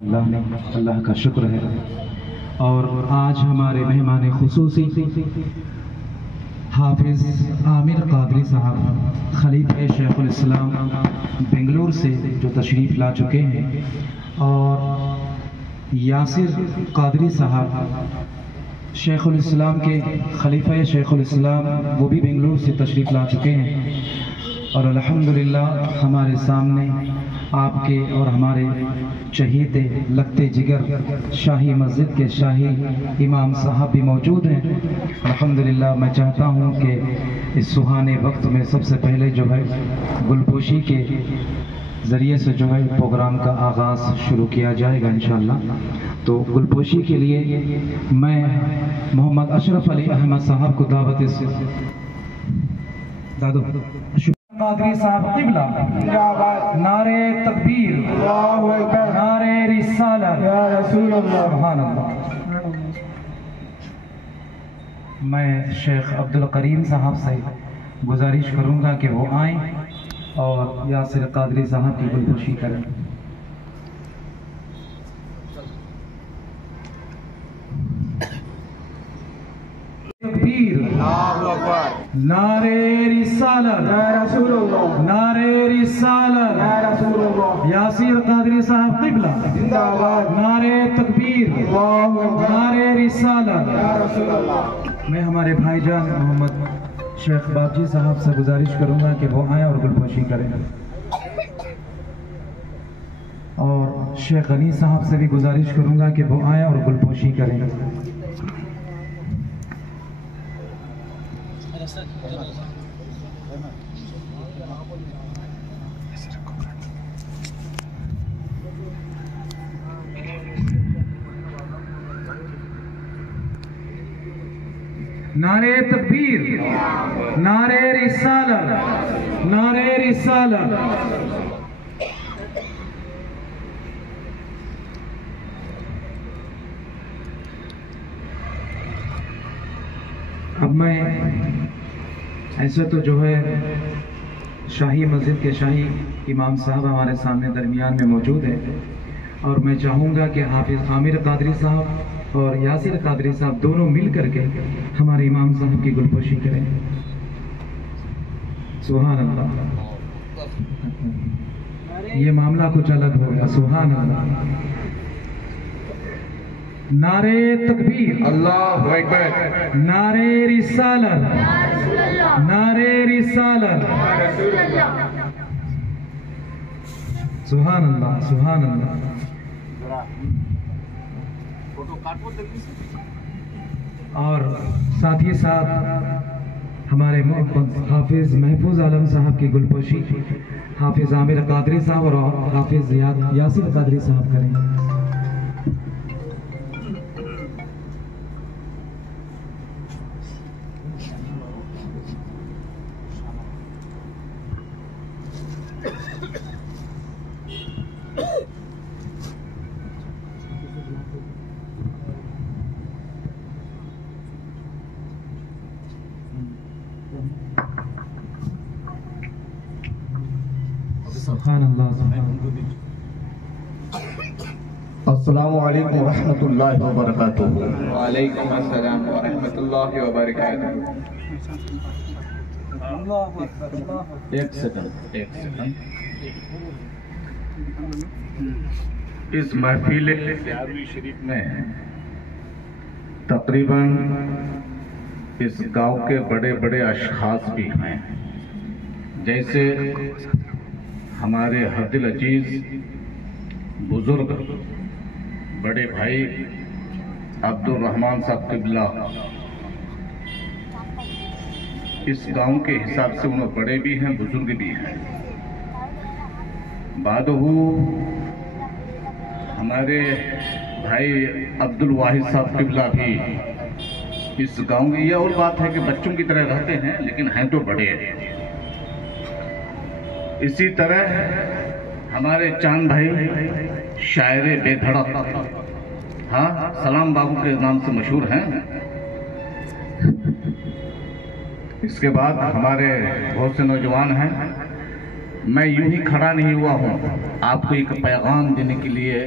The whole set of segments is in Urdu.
اللہ کا شکر ہے۔ اور آج ہمارے مہمان خصوصی حافظ عامر قادری صاحب خلیفہ شیخ الاسلام بنگلور سے جو تشریف لا چکے ہیں، اور یاسر قادری صاحب شیخ الاسلام کے خلیفہ شیخ الاسلام وہ بھی بنگلور سے تشریف لا چکے ہیں، اور الحمدللہ ہمارے سامنے آپ کے اور ہمارے چہیتے لگتے جگر شاہی مسجد کے شاہی امام صاحب بھی موجود ہیں۔ الحمدللہ میں چاہتا ہوں کہ اس سہانے وقت میں سب سے پہلے جو ہے گلپوشی کے ذریعے سے جو ہے پروگرام کا آغاز شروع کیا جائے گا انشاءاللہ۔ تو گلپوشی کے لیے میں محمد اشرف علی احمد صاحب کو دعوت سے دادو قادری صاحب قبلہ، نعرہ تکبیر، نعرہ رسالت، یا رسول اللہ، سبحان اللہ۔ میں شیخ عبدالقریم صاحب سے گزارش کروں گا کہ وہ آئیں اور یاسر قادری صاحب کی گلپوشی کریں۔ تکبیر، نعرہ رسالت، نعرہ رسالت، یاسر قادری صاحب قبلہ، نعرہ تکبیر، نعرہ رسالت۔ میں ہمارے بھائی جان محمد شیخ باجی صاحب سے گزارش کروں گا کہ وہ آئیں اور گلپوشی کریں، اور شیخ غنی صاحب سے بھی گزارش کروں گا کہ وہ آئیں اور گلپوشی کریں۔ نعرہ تکبیر، نعرہ رسالت، نعرہ رسالت۔ اب میں ایسے تو جو ہے شاہی مسجد کے شاہی امام صاحب ہمارے سامنے درمیان میں موجود ہے، اور میں چاہوں گا کہ حافظ عامر قادری صاحب اور یاسر قادری صاحب دونوں مل کر کے ہمارے امام صاحب کی گلپوشی کریں۔ سبحان اللہ، یہ معاملہ کچھ الگ ہوگا۔ سبحان اللہ، نعرہ تکبیر، اللہ اکبر، نعرہ رسالت، نعرہ رسالت۔ سبحان اللہ، سبحان اللہ۔ اور ساتھ ہی ساتھ ہمارے حافظ محفوظ عالم صاحب کی گلپوشی حافظ عامر قادری صاحب اور حافظ یاسر قادری صاحب کریں۔ سبحان اللہ، سبحان اللہ۔ السلام علیکم ورحمۃ اللہ وبرکاتہ۔ وعلیکم السلام ورحمۃ اللہ وبرکاتہ۔ ایک سیکنڈ۔ اس محفل شریف میں تقریباً اس گاؤں کے بڑے بڑے اشخاص بھی ہیں، جیسے ہمارے حد العزیز بزرگ بڑے بھائی عبد الرحمن صاحب قبلہ، اس گاؤں کے حساب سے انہوں بڑے بھی ہیں بزرگ بھی ہیں۔ بعد ہمارے بھائی عبد الواحد صاحب قبلہ بھی اس گاؤں کی، یہ اور بات ہے کہ بچوں کی طرح رہتے ہیں لیکن ہیں تو بڑے ہیں۔ اسی طرح ہمارے چاند بھائی شاعر بے دھڑک، ہاں سلام بابو کے نام سے مشہور ہیں۔ اس کے بعد ہمارے بہت سے نوجوان ہیں، میں یوں ہی کھڑا نہیں ہوا ہوں، آپ کو ایک پیغام دینے کے لیے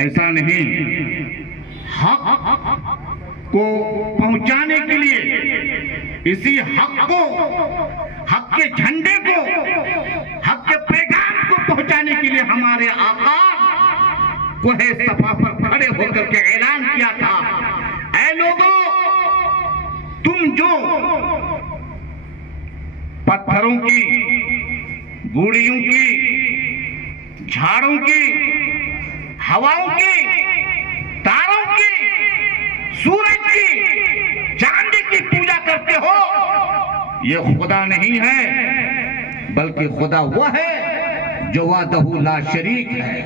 ایسا نہیں، حق کو پہنچانے کے لیے، اسی حق کو، حق کے جھنڈے کو، حق کے پیغام کو پہنچانے کے لیے ہمارے آقا کوہ صفا پر کھڑے ہو کر کے اعلان کیا تھا، اے لوگوں، تم جو پتھروں کی، گوڑیوں کی، جھاڑوں کی، ہواؤں کی، تاروں کی، سورج کی، چاند کی پوجا کرتے ہو، یہ خدا نہیں ہے، بلکہ خدا وہ ہے جو وحدہ لا شریک ہے۔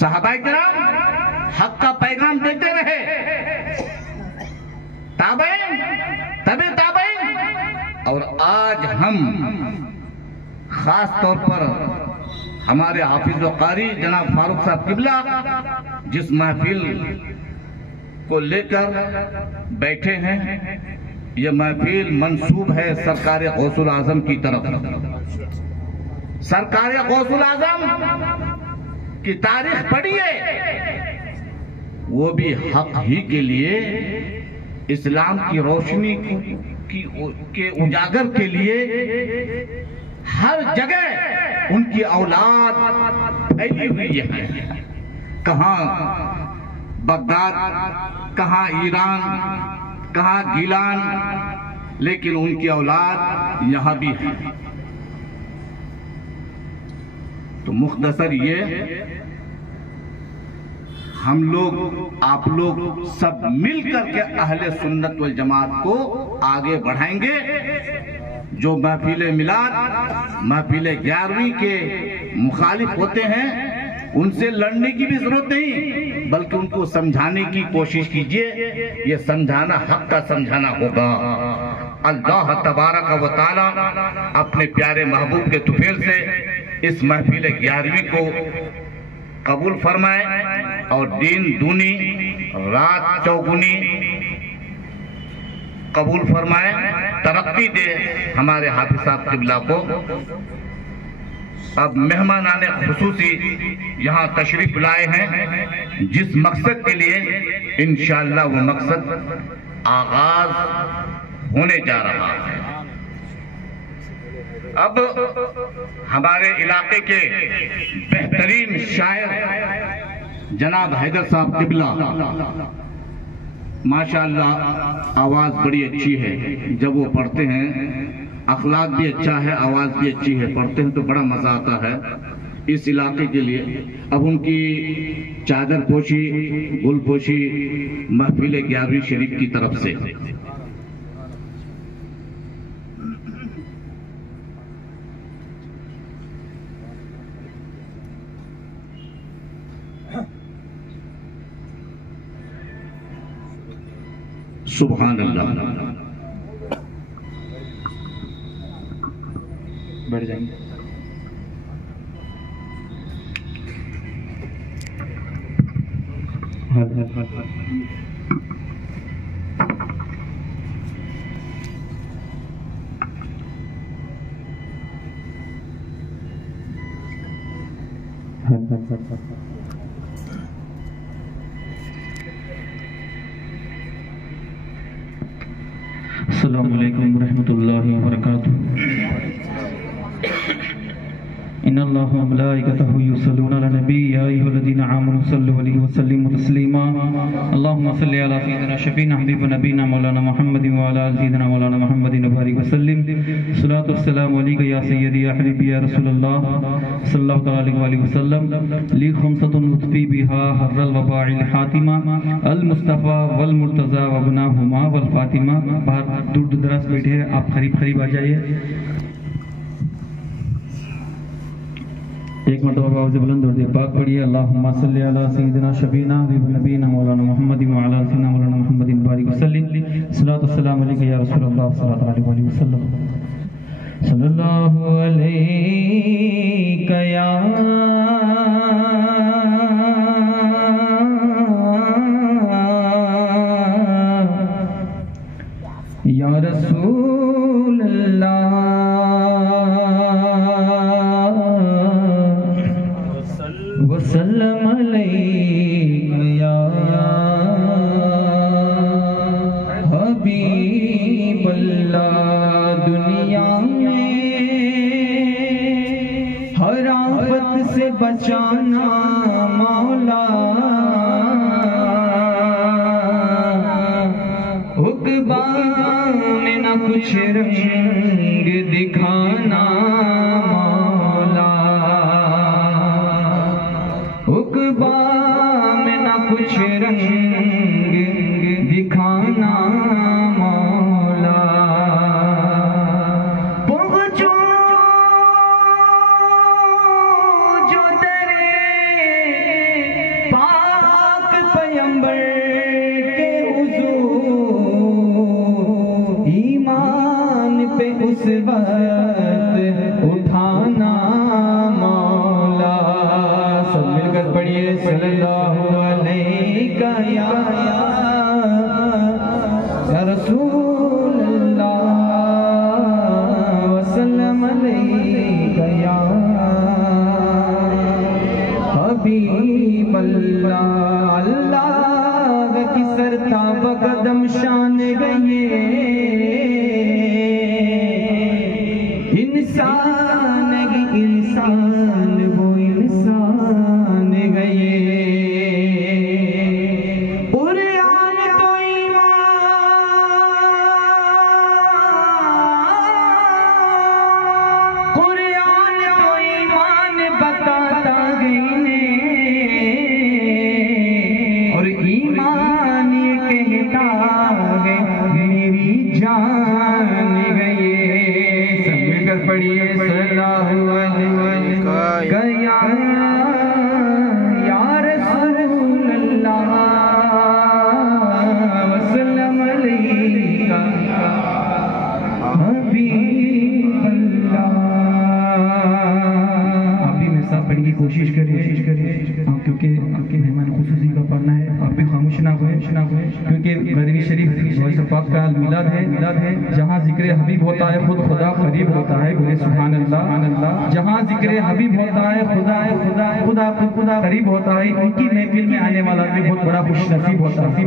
صحابہ کرام حق کا پیغام دیتے رہے، تابعین، تابعین، اور آج ہم خاص طور پر ہمارے حافظ و قاری جناب فاروق صاحب قبلہ جس محفل کو لے کر بیٹھے ہیں، یہ محفل منسوب ہے سرکار غوث الاعظم کی طرف۔ سرکار غوث الاعظم کی تاریخ پڑھیے، وہ بھی حق ہی کے لیے، اسلام کی روشنی کے اجاگر کے لیے ہر جگہ ان کی اولاد پھیلی ہوئی ہے، کہاں بغداد، کہاں ایران، کہاں گیلان، لیکن ان کی اولاد یہاں بھی ہے۔ تو مختصر یہ، ہم لوگ، آپ لوگ سب مل کر کے اہل سنت والجماعت کو آگے بڑھائیں گے۔ جو محفل میلاد، محفل 11ویں کے مخالف ہوتے ہیں، ان سے لڑنے کی بھی ضرورت نہیں، بلکہ ان کو سمجھانے کی کوشش کیجئے۔ یہ سمجھانا حق کا سمجھانا ہوگا۔ اللہ تبارک و تعالی اپنے پیارے محبوب کے طفیل سے اس محفل 11ویں کو قبول فرمائے اور دین دونی رات چوگنی قبول فرمائے، ترقی دے ہمارے حافظ صاحب قبلہ کو۔ اب مہمانان خصوصی یہاں تشریف لائے ہیں، جس مقصد کے لیے انشاءاللہ وہ مقصد آغاز ہونے جا رہا ہے۔ اب ہمارے علاقے کے بہترین شاعر جناب حیدر صاحب قبلہ، ماشاءاللہ آواز بڑی اچھی ہے، جب وہ پڑھتے ہیں اخلاق بھی اچھا ہے، آواز بھی اچھی ہے، پڑھتے ہیں تو بڑا مزہ آتا ہے۔ اس علاقے کے لیے اب ان کی چادر پوشی، گل پوشی محفل 11ویں شریف کی طرف سے۔ سبحان اللہ۔ بیٹھ جائیں گے۔ السلام علیکم ورحمۃ اللہ وبرکاتہ۔ ان اللہ وملائکتہ یصلون علی النبی یا ایھا الذین آمنوا صلوا علیہ وسلموا تسلیما۔ اللہم صلی علی سیدنا شفیعنا حبیب نبینا مولانا محمد وعلی آل سیدنا مولانا محمد وبارک وسلم۔ الصلاۃ والسلام علیک یا سیدی یا حبیبی یا رسول اللہ صلی اللہ تعالی علیہ وسلم۔ لی خمسۃ نطفی بہا حر الوباء الحاتمہ المصطفیٰ والمرتضیٰ وابناہما والفاطمہ۔ باہر دور دراز بیٹھے ہیں، آپ قریب آ جائیے۔ ایک مرتبہ آواز بلند اور پاک پڑھیے، اللہم صلی علی سیدنا شفیعنا حبیب نبینا مولانا محمد وعلی آل سیدنا مولانا محمد بارک وسلم۔ الصلاۃ والسلام علیک یا رسول اللہ صلی اللہ علیہ وسلم۔ صلی اللہ علیک یا رسول اللہ وسلم علیک یا حبیب اللہ۔ دنیا میں ہر آفت سے بچانا مولا، عقبہ میں نہ کچھ رنگ دکھانا مولا، عقبہ میں نہ کچھ رنگ دکھانا مولا۔ پہنچو جو در پاک پیمبر کے حضور، ایمان پہ اس وقت اٹھانا مولا۔ سب مل کر پڑھیے صلی اللہ علیہ یا رسول اللہ وسلم علیہ یا حبیب اللہ۔ اللہ کی سرتاب قدم شان گئے، انسان گئی انسان وہ انسان گئے۔ قرآن تو ایمان بتاتا گئی، اور ایمان یہ کہتا ہے میری جان گئی۔ سب مل کر پڑھیے صلی اللہ علیہ یا رسول اللہ وسلم علیہ حبیب اللہ۔ آپ بھی میرے ساتھ پڑھنے کی کوشش کریں، کیونکہ مہمان خصوصی کا پڑھنا ہے، آپ بھی خاموش نہ ہوئے، کیونکہ غریبی شریف روز پاک کا میلاد ہے، جہاں ذکر حبیب ہوتا ہے خود خدا قریب ہوتا ہے، بولے سبحان اللہ۔ جہاں ذکر حبیب ہوتا ہے خدا قریب ہوتا ہے، ان کی محفل میں آنے والا بھی بہت بڑا خوش نصیب ہوتا ہے۔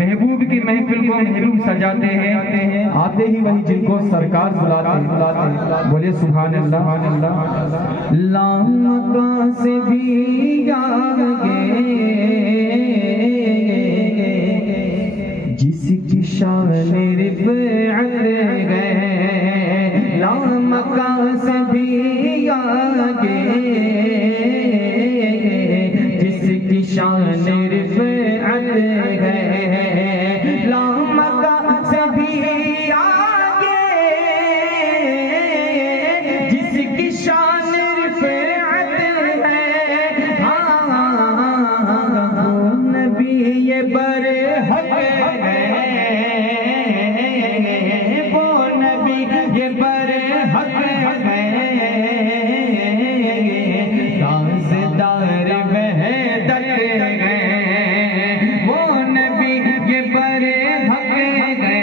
محبوب کی محفل کو محبوب سجاتے ہیں، آتے ہی وہی جن کو سرکار بلاتے ہیں، بولے سبحان اللہ۔ لامکاں سے بھی آگے جس کی شان رفعت ہے، لامکاں سے بھی آگے جس کی شان رفعت ہے، لامکاں سے بھی آگے جس کی شان رفعت ہے۔ وہ نبی یہ برحق ہے، وہ نبی یہ برحق ہے، رازدار وحدت ہے، وہ نبی یہ برحق ہے،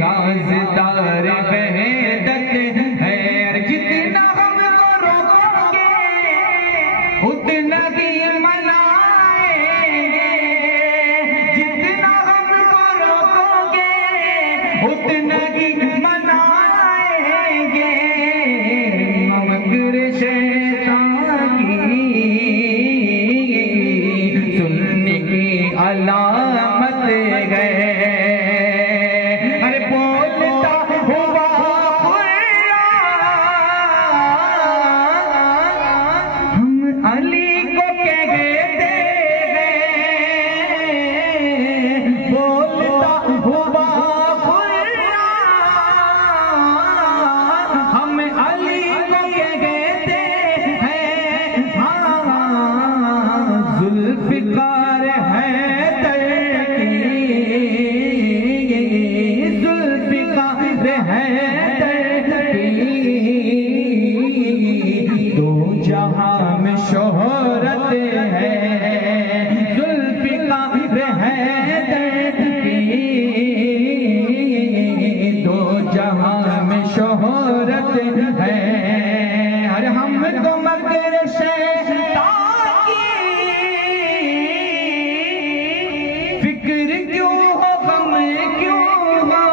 رازدار وحدت ہے۔ جتنا ہم کو روکو گے اتنا ہی منائیں گے، جتنا ہم کو روکو گے اتنا ہی منائیں گے۔ مگر شیطان کی سننے کی علامت گئے، ارے بولتا ہوا ہم علی کو کہتے ہیں، بولتا ہوا ہم علی کو کہتے مگر شیطان کی فکر کیوں ہو غم کیوں ہو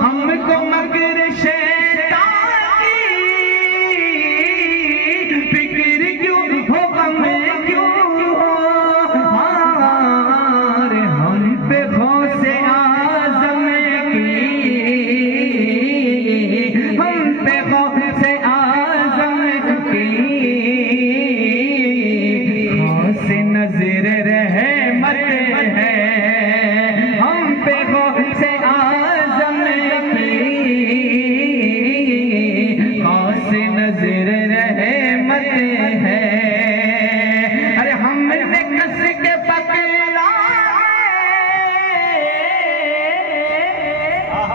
ہم کو مگر شیطان کی فکر کیوں ہو غم کیوں ہو ہم پہ غوث اعظم کی ہم پہ غوث اعظم کی خاص نظر رحمت ہے ہم پہ غوث اعظم کی خاص نظر رحمت ہے ارے ہم نے کس کے پکڑا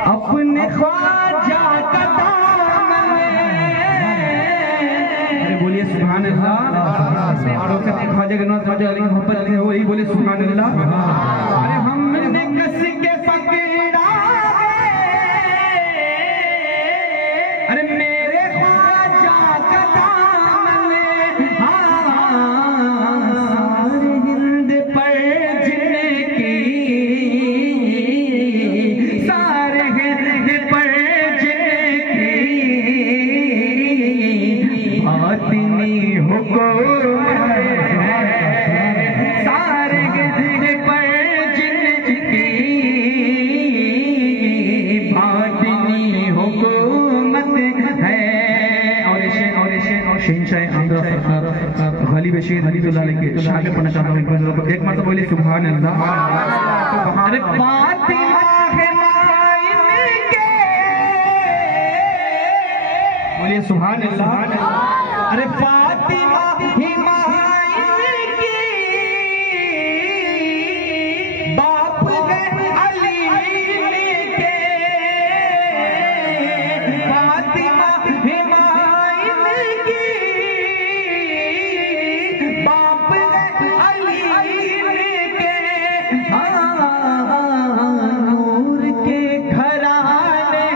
اپنے خواجہ کا دامن ارے بولیے سبحان اللہ خواجہ کے نام خواجہ علی محبت ہے وہی بولے سبحان اللہ ارے ہم نے کس کے پکڑا ارے میرے خواجہ کا دامن سارے ہند پر جن کی سارے ہند پر جن کی باطنی حکومت ہے سارے ہند پر جن کی باطنی حکومت ہے اور شہنشاہ آندھرا سرکار غالب شہید حبیب اللہ علیہ کے شاہ کے پڑھنا چاہتا ہوں ایک مرتبہ بولیے سبحان اللہ ارے فاطمہ ہے مائن کے بولیے سبحان اللہ ارے فاطمہ ہی مائن کی باپ ہے علی کے فاطمہ ہی مائن کی باپ ہے علی کے نور کے گھرانے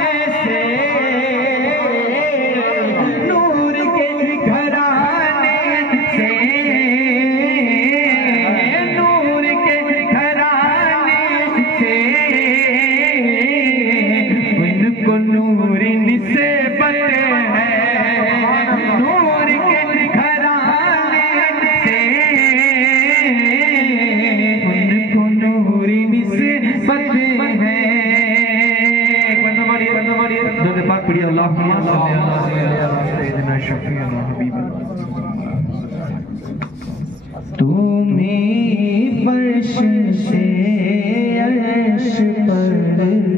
سے نور کے گھرانے سے نور کے گھرانے سے ان کو نور نسبت ہے نور کے گھرانے سے ان کو نور نسبت ہے درود پاک پڑھیے اللہم صلی اللہ علیہ سیدنا شفیعنا حبیب تمہیں فرش سے عرش پر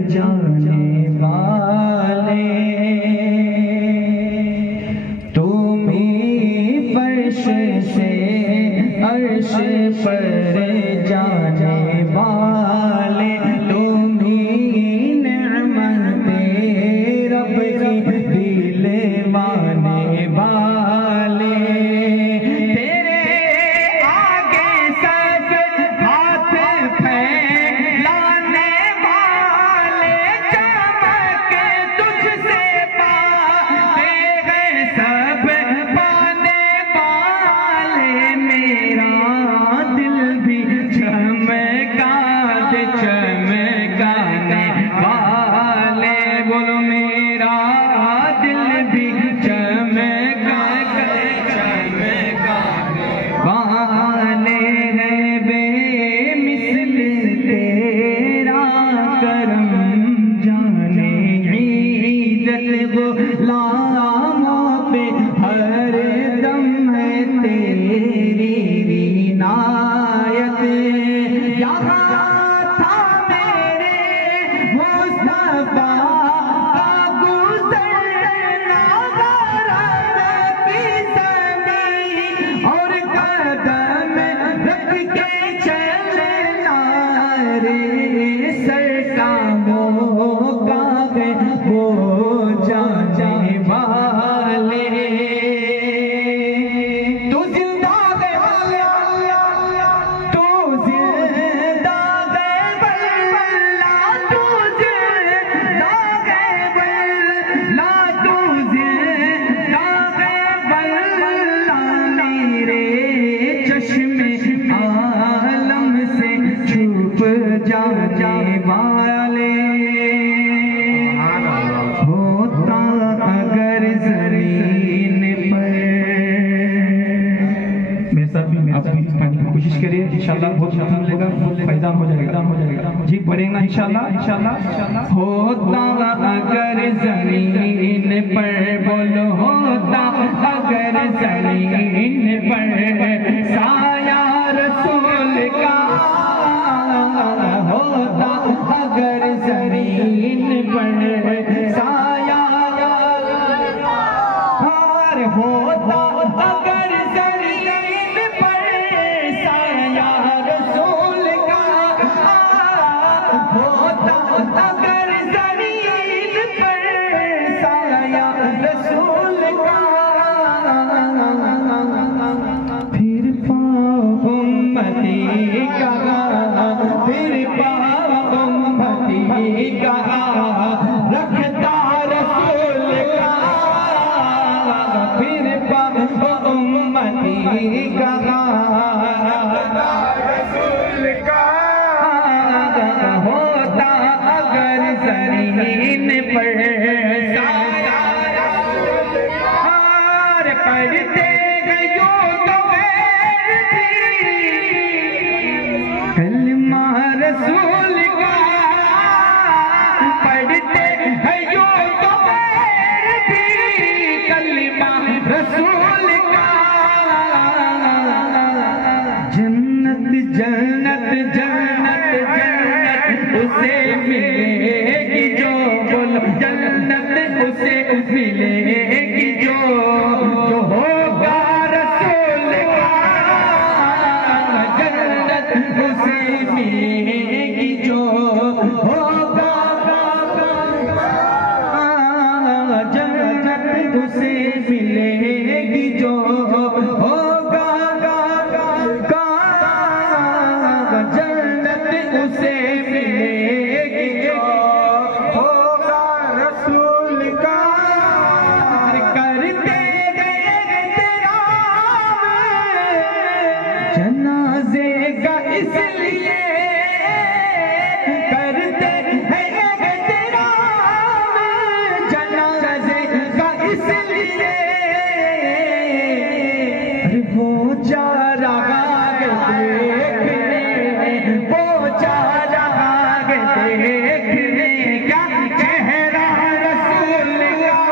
جانے والے تمہیں فرش سے عرش پر جانے والے تمہیں نعمت رب کی دلوانے والے تیرے آگے سب ہاتھ پھیلانے والے چمک تجھ سے پاتے ہیں سب پانے والے میرا دل بھی چمکا دے چمکانے والے بولو میرا دل بھی چمکا دے چمکانے والے ہیں بے مثل تیرا کرم جانے عزت غلاموں پہ ہر دم ہے تیری عنایت یہاں تھا میرے مصطفیٰ کا گزرنا غرض کی زمین اور قدم رکھ کے چلنا رے سرکاروں کا ہے وہ جانے والا انشاءاللہ بہت ختم لے گا، فیضان ہو جائے گا. جی پڑھیں گا انشاءاللہ. ہوتا اگر زمین پر بولو، ہوتا اگر زمین پر سایہ رسول کا، ہوتا اگر زمین پر سایہ، ہوتا اگر زمین پر سایہ رسول کا، ہوتا اگر زمین پر سایہ رسول کا، پھر پاؤں امتی کا، پھر پاؤں امتی کا رکھتا رسول کا، پھر پاؤں امتی کا رسول کا، ہوتا اگر زمین پر سایہ رسول کا، پڑھتے گئے تو کلمہ رسول کا، پڑھتے ہیں جو تو کلمہ رسول کا، جنت جنت جنت جنت اسے ملے گی جو، بولو جنت اسے ملے گی جو ہوگا رسول کا، جنت اسے ملے گی جو ہوگا، جنت اسے ملے گی جو ہوگا، جنت اسے ملے گی جو ہوگا رسول کا، کرتے گئے احترام جنازے کا، اس لیے کرتے ہیں احترام جنازے کا، اس لیے وہ جا رہا ہے دیکھنے، وہ جا رہا ہے دیکھنے کیا چہرہ رسول کا،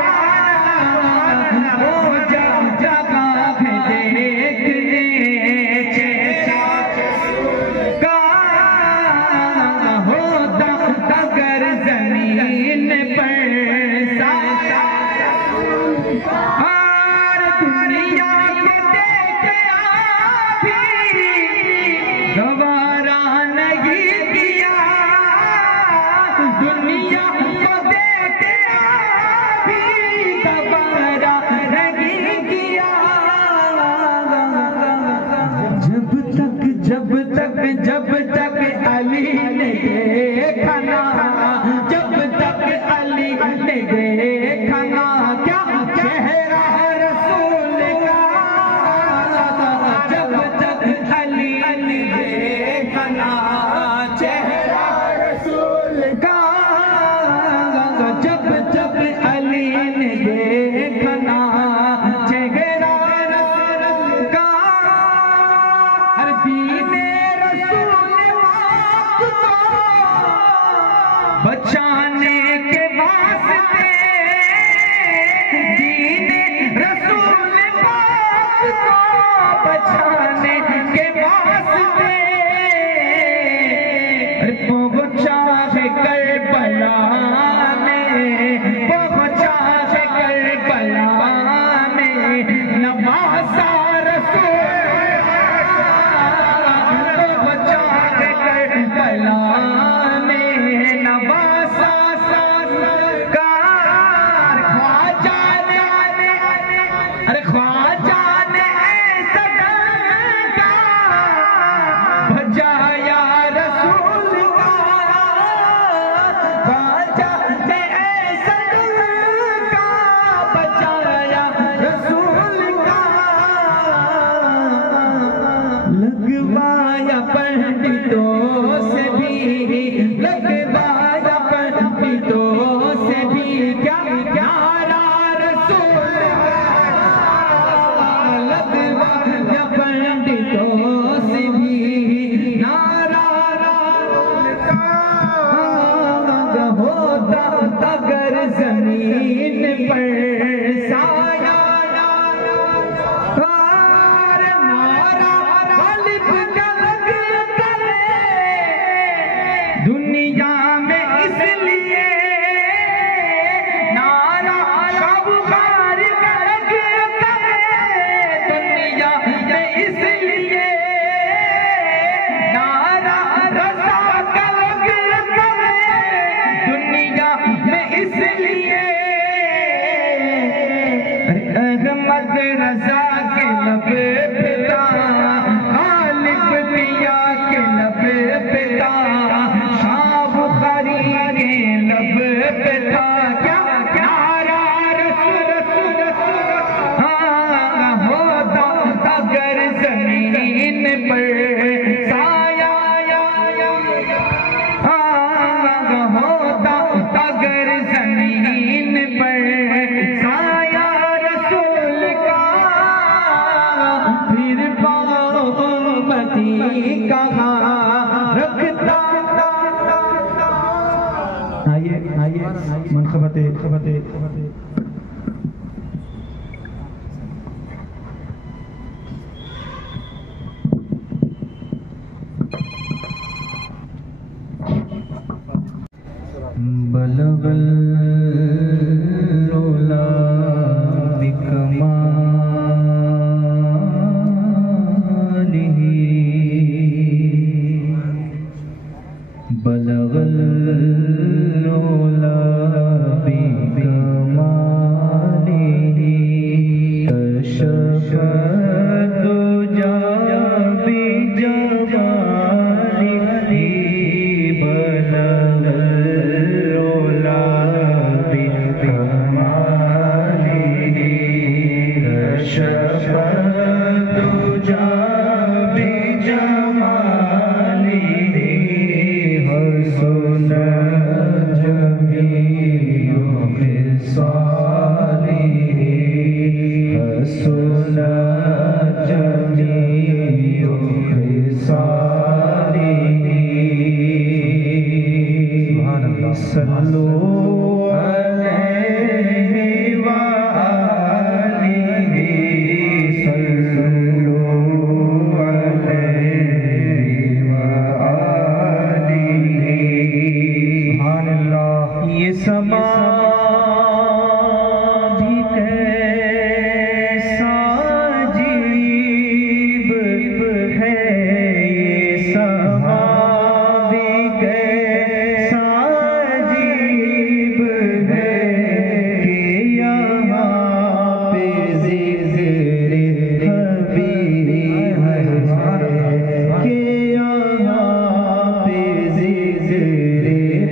وہ جا رہا ہے دیکھنے چہرہ رسول کا، ہوتا اگر زمین پر سایہ رسول کا، دنیا کو دیکھنا بھی گوارا نہیں کیا، دنیا کو دیکھنا بھی گوارا نہیں کیا، جب تک علی نے دیکھا نا، جب تک علی نے دیکھا نا کیا چہرہ رسول کا، جب تک علی نے دیکھا نا چہرہ رسول کا، جب تک علی نے دیکھا نا چہرہ رسول کا، ہر دین رسول پاک کو بچانے کے واسطے، دین رسول پاک کو بچانے کے واسطے پہنچا ہے کربلا میں، پہنچا ہے کربلا میں نواسا رسول، پہنچا ہے کربلا میں نواسا سرکار، خواجہ نے، ارے خواجہ نے ایسا ڈنکا بجایا رسول کا، خواجہ نے ایسا ڈنکا بجایا رسول کا، لگوایا پنڈتوں سے بھی، لگوایا پنڈتوں سے بھی کیا پیارا رسول کا، لگوایا پنڈتوں سے بھی محمد رضا کے لب پہ تھا، غالب دیا کے لب پہ تھا، شاہ بخاری کے لب پہ تھا، کیا نعرہ رسول ہوتا اگر زمین پر سایہ ہوتا اگر زمین پر سایہ رسول کا، پھر پاؤں کہاں رکھتا۔ آئیے منقبت بلغ العلا بکمالہ، بلغ العلا بکمالہ، کشف الدجی بجمالہ، بلغ العلا بکمالہ، کشف الدجی بجمالہ، حسن جمیع خصالہ، حسن جمیع خصالہ، صلو علیہ وآلہ، صلو علیہ وآلہ۔ سبحان اللہ۔ یہ سما بھی کیسا عجیب ہے، یہ سما بھی کیسا عجیب ہے، کہ یہاں پہ ذکر حبیب ہے، کہ یہاں پہ ذکر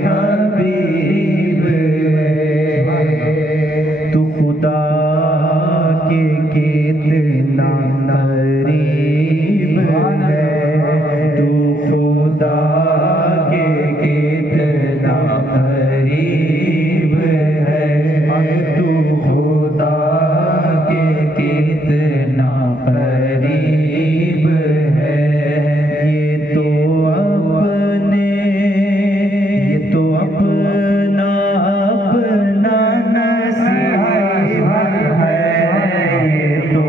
حبیب ہے، تو خدا کے کتنا قریب ہے، تو خدا کے کتنا قریب ہے، تو خدا کے کتنا قریب ہے، یہ تو اپنا نصیب ہے، یہ تو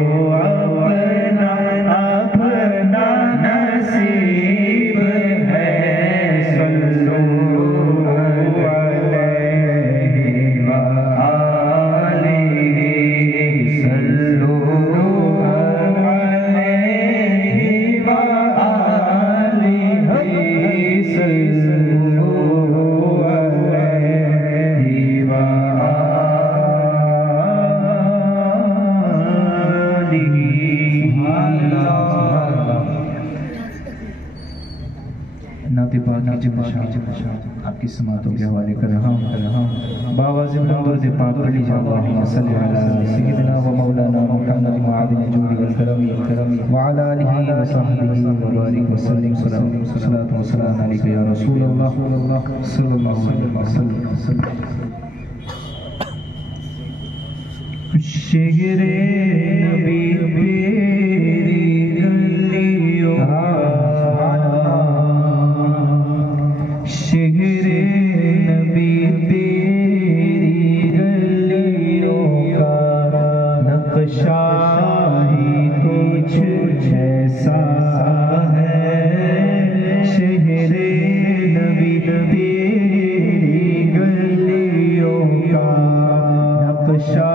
اپنا نصیب ہے، صلو علیہ وآلہ، صلو علیہ وآلہ، صلو علیہ وآلہ۔ نعت پاک کی آپ کی سماعتوں کے حوالے کر رہا ہوں، باواز درود پاک پڑھ لیجیے، اللہم صلی علی سیدنا و مولانا محمد معادن الجود والکرم وعلی آلہ وصحبہ وبارک وسلم، صلاۃ و سلام علیک یا رسول اللہ صلی اللہ علیہ وسلم۔ شہر نبی تیری گلیوں، شہر نبی تیری گلیوں کا نقشہ ہی کچھ جیسا ہے، شہر نبی تیری گلیوں کا نقشہ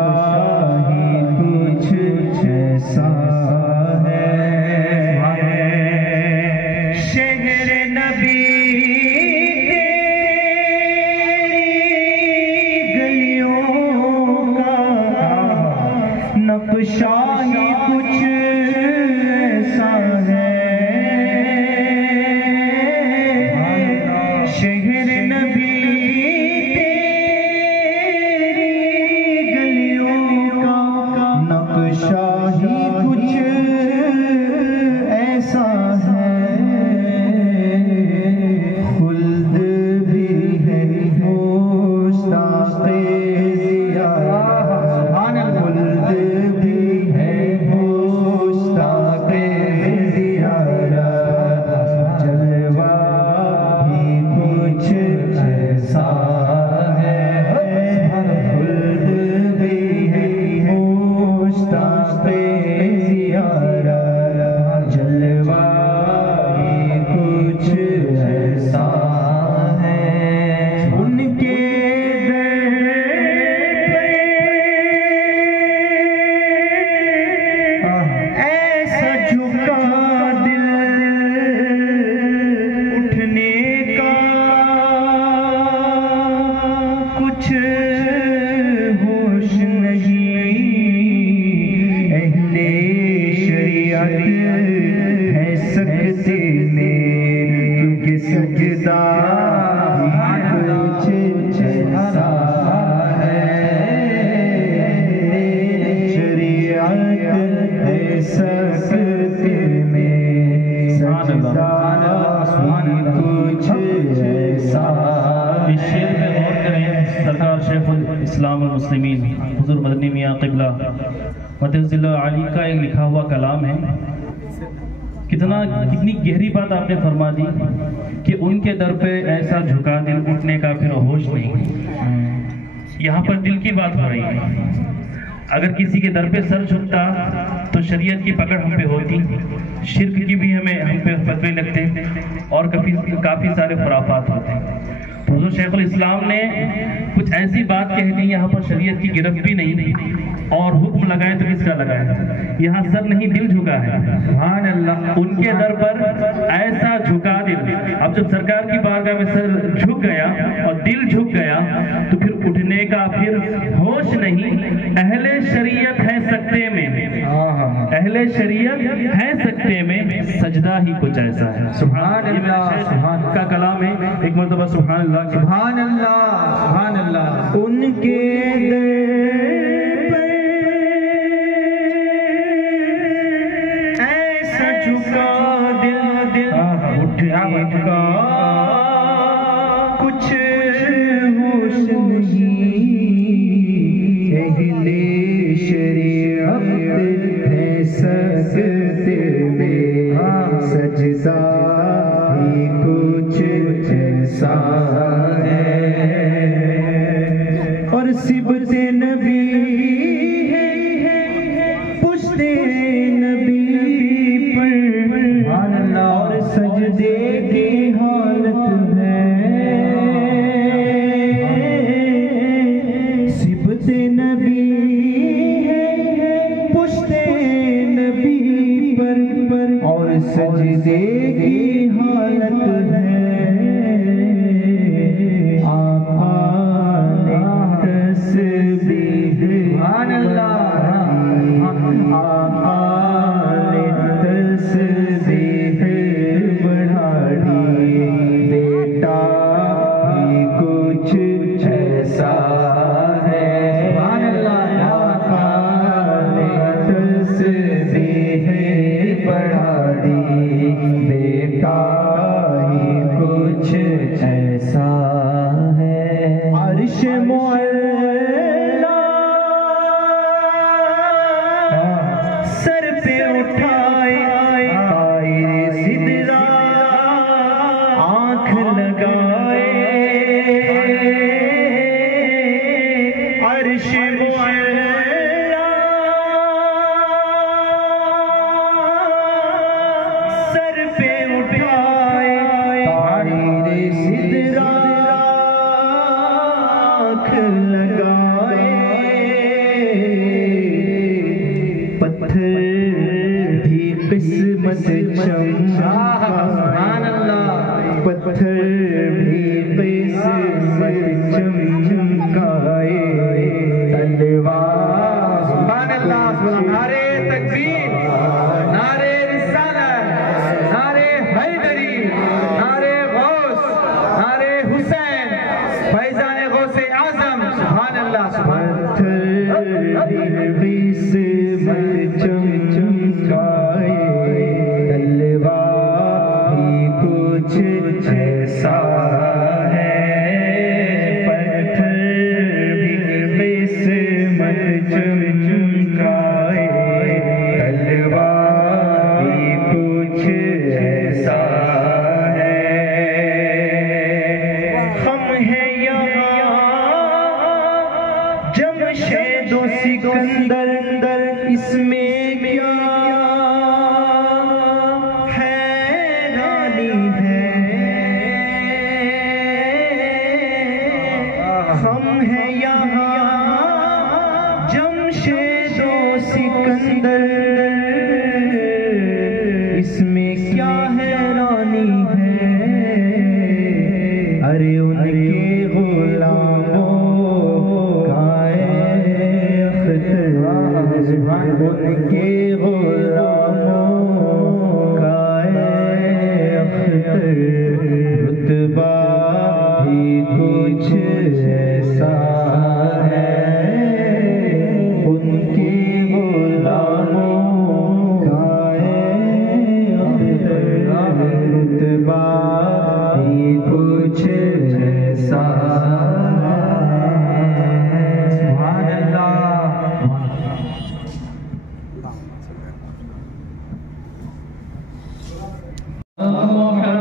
ہی کچھ جیسا ہے، شہر نبی نقشہ ہی کچھ ایسا ہے شہر نبی تیری گلیوں کا نقشہ ہی کچھ ایسا ہے خلد بھی ہے مشتاق سرکار شیخ الاسلام المسلمین حضور مدنی میاں قبلہ مدد علی کا ایک لکھا ہوا کلام ہے. کتنی گہری بات آپ نے فرما دی کہ ان کے در پہ ایسا جھکا دل اٹھنے کا پھر ہوش نہیں. یہاں پر دل کی بات ہو رہی ہے. اگر کسی کے در پہ سر جھکتا تو شریعت کی پکڑ ہم پہ ہوتی, شرک کی بھی ہم پہ فتوے لگتے اور کافی سارے خرافات ہوتے. حضور شیخ الاسلام نے کچھ ایسی بات کہہ دی یہاں پر شریعت کی گرفت بھی نہیں اور حکم لگائے تو کس کا لگائے. یہاں سر نہیں دل جھکا ہے. سبحان اللہ. ان کے در پر ایسا جھکا دل. اب جب سرکار کی بارگاہ میں سر جھک گیا اور دل جھک گیا تو پھر اٹھنے کا پھر ہوش نہیں. اہل شریعت ہے سکتے میں, اہل شریعت ہے سکتے میں, سجدہ ہی کچھ ایسا ہے. سبحان اللہ کا کلام ہے. ایک مرتبہ سبحان اللہ. سبحان اللہ سبحان اللہ. ان کے در پر ایسا جھکا دل اٹھنے کا کچھ ہوش نہیں. اہل شریعت ہے سجدے میں, سجدہ ہی کچھ ایسا اور صبت نبی ہے پشت نبی پر اور سجدے کی حالت ہے. صبت نبی ہے پشت نبی پر اور سجدے کی حالت ہے. نعرے تکبیر، نعرے رسالت، نعرے حیدری، نعرے غوث، نعرے حسین، فیضان غوث اعظم، سبحان اللہ سبحان اللہ۔ اس میں کیا حیرانی ہے، ہم ہیں یہاں جمشید و سکندر، اس میں کیا حیرانی ہے، ارے ان کے غلاموں ان کے غلاموں کا اختر، رتبہ ہی کچھ ایسا ہے، ان کے غلاموں کا اختر، رتبہ ہی کچھ ایسا ہے، سبحان اللہ۔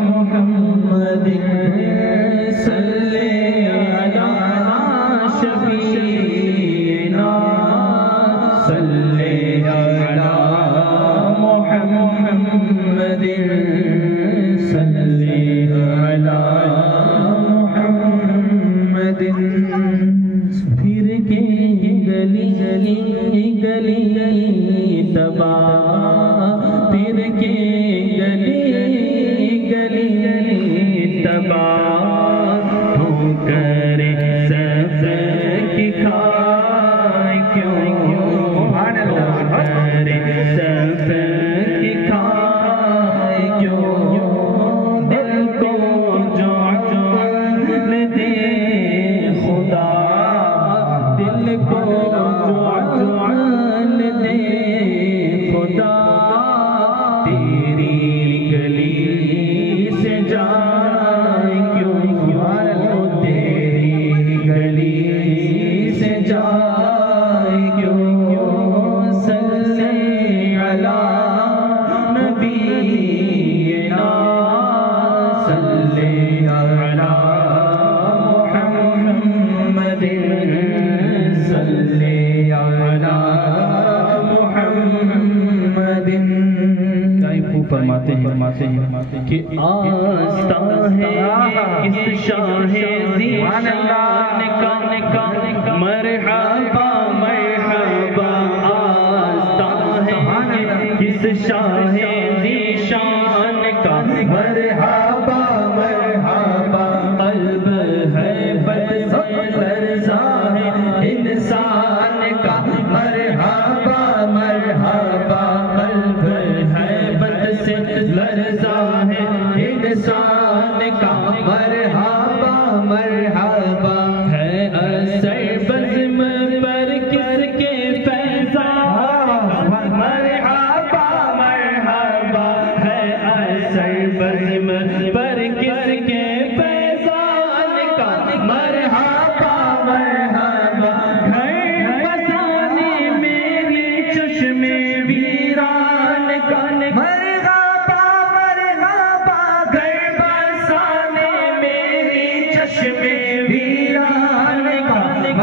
محمد صلی علی شفیعنا، صلی علی محمد صلی علی محمد، پھر کے گلی گلی گلی تباہ، پھر کے گلی گلی تباہ، ٹھوکر سب کی کھائے کیوں، ٹھوکر سب کی کھائے کیوں، دل کو جعل دے خدا، دل کو جعل دے خدا، تیری گلی سے جائے کیوں، تیری گلی سے جائے کیوں، صلی علی نبینا، صلی علی محمد، صلی علی محمد۔ فرماتے ہیں کہ آستہ ہے اس شاہ ذیشان کا، مرحبا مرحبا، آستہ ہے اس شاہ ذیشان کا، مرحبا مرحبا، قلب ہے بد لرزا ہے انسان کا، مرحبا مرحبا، قلب ہے لرزا ہے انسان کا، مرحبا مرحبا، ہے اثر بزم پر کس کے فیضان، مرحبا مرحبا، ہے اثر بزم پر کس کے فیضان کا، مرحبا مرحبا، گھر بسانے میری چشم ویران کا، ویران کا،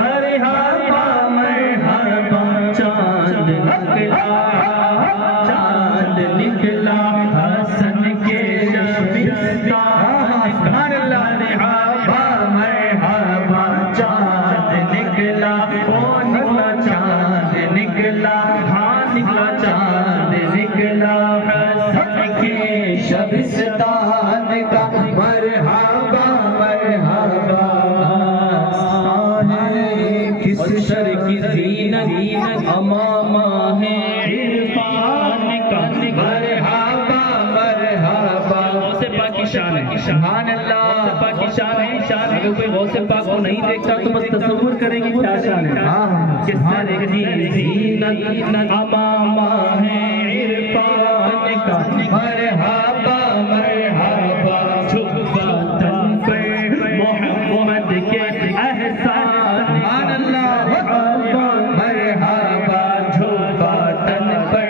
مرحبا مرحبا، چاند نکلا، چاند نکلا حسن کے شبستان کا، مرحبا مرحبا، چاند نکلا، او نکلا چاند نکلا، ہاں نکلا چاند نکلا حسن کے شبستان کا، مرحبا مرحبا، کس شر کی زینت امامہ ہے شان ہے، سبحان اللہ، غوث پاک کی شان ہے۔ اگر کوئی غوث پاک کو نہیں دیکھتا تو بس تصور کریں گے کیا شان ہے۔ کہ سر کی زینت امامہ ہے عرفان کا، مرحبا مرحبا جھکا تن پر محمد کے احسان، سبحان اللہ، مرحبا جھکا تن پر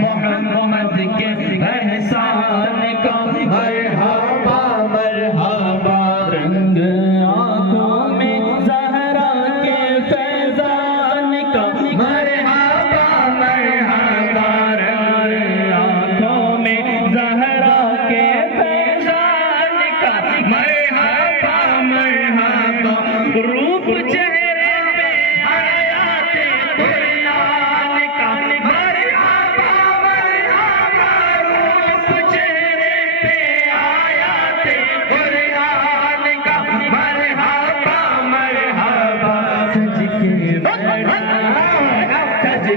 محمد کے احسان کا، مرحبا مرحبا رنگ آنکھوں میں زہرا کے فیضان کا، مرحبا مرحبا رنگ آنکھوں میں زہرا کے فیضان کا، مرحبا مرحبا روپ چہرے پہ آیات قرآن کا، مرحبا مرحبا روپ چہرے پہ آیات قرآن کا، مرحبا مرحبا سج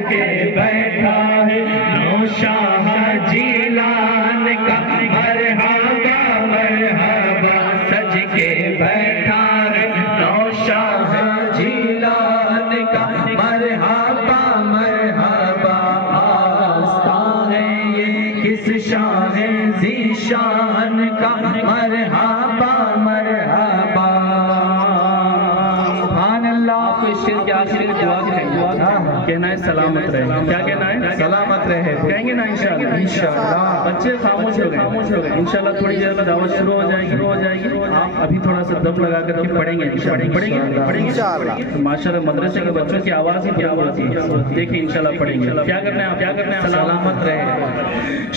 کے بیٹھا ہے نوشاہ جیلان کا، مرحبا مرحبا سج کے بیٹھا ہے نوشاہ جیلان کا، مرحبا مرحبا آستان ہے یہ کس شان ذیشان کا، مرحبا مرحبا، سبحان اللہ۔ آپ کو اس شعر کے آخر میں دعا کہنا ہے سلامت رہے، کیا کہنا ہے؟ سلامت رہے، کہیں گے نا انشاءاللہ؟ انشاءاللہ۔ بچے خاموش ہو گئے، انشاءاللہ تھوڑی دیر میں دعوت شروع ہو جائے گی، آپ ابھی تھوڑا سا دم لگا کر کے پڑھیں گے، پڑھیں گے ماشاءاللہ۔ مدرسے کے بچوں کی آواز ہی کیا ہوتی ہے، دیکھیں انشاءاللہ پڑھیں گے۔ کیا کرنا ہے آپ؟ کیا کرنا ہے؟ سلامت رہے۔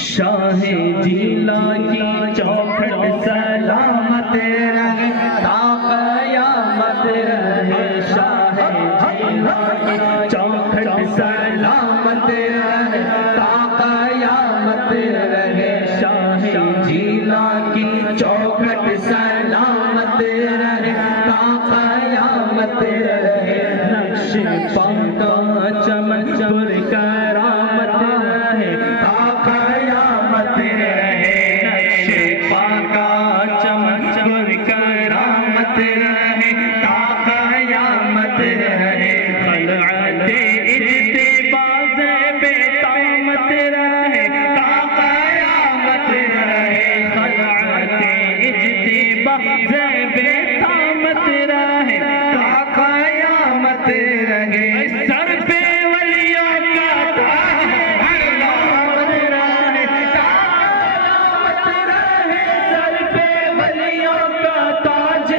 شاہ جیلا کی چوکھٹ سلامت رہے تا قیامت رہے، شاہ جیلا کی چوکھٹ سلامت رہے تا قیامت رہے، شاہ جیلا کی چوکھٹ سلامت رہے تا قیامت رہے، نقش پا کا چمن پر کرامت رہے تا قیامت رہے، نقش پا کا چمن پر کرامت رہے تا قیامت رہے، خلعت اتباز بے قامت رہے تا قیامت رہے، خلعت اتباز بے قامت رہے تا قیامت رہے، سر پہ ولیوں کا تاج علامت رہے تا قیامت رہے، سر پہ ولیوں کا تاج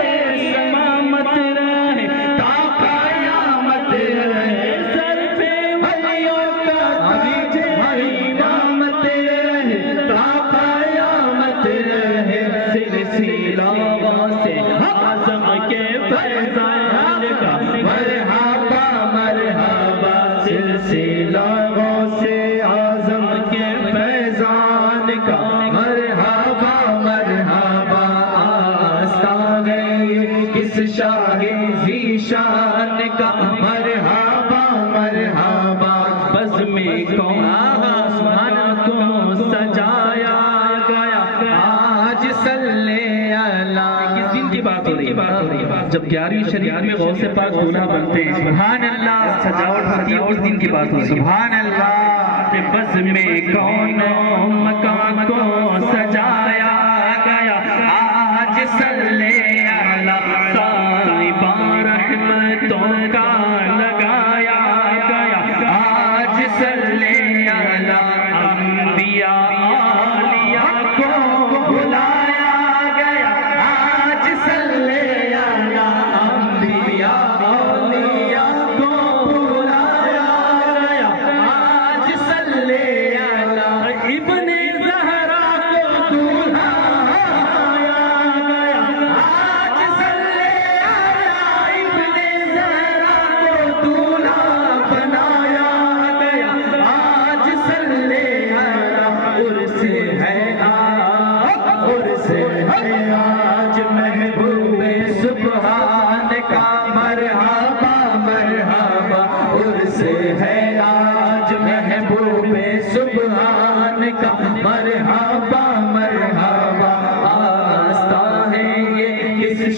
امامت رہے تا قیامت رہے، سر پہ ولیوں کا تاج امامت رہے تا قیامت رہے، سلسلہ غوث اعظم کے فیضان کا، مرحبا مرحبا سلسلہ غوث اعظم کے فیضان کا، مرحبا مرحبا آستان ہے یہ کس شاہ ذیشان کا، مرحبا مرحبا بزم کون آسمان کو سجایا گیا، آج صلی اللہ۔ کس دن کی بات ہو رہی ہے؟ جب 11ویں شریعت میں غوث پاک دولہا بنتے ہیں، سبحان اللہ، سجاوٹ ہوتی ہے، اس دن کی بات ہو رہی ہے، سبحان اللہ۔ بزم کون مکان کو سجایا گیا، آج صلی اللہ، صاحبان رحمتوں کا لگایا گیا، آج صلی اللہ، انبیاء اولیاء کو بلایا گیا، آج صلی اللہ، انبیاء اولیاء کو بلایا گیا، آج صلی اللہ، ابن زہرا کو دولہا بنایا گیا، آج صلی اللہ، ابن زہرا کو دولہا بنایا گیا، آج صلی اللہ، عرس ہے عرس ہے آج محبوب سبحان کا، مرحبا مرحبا عرس ہے آج محبوب سبحان کا، مرحبا مرحبا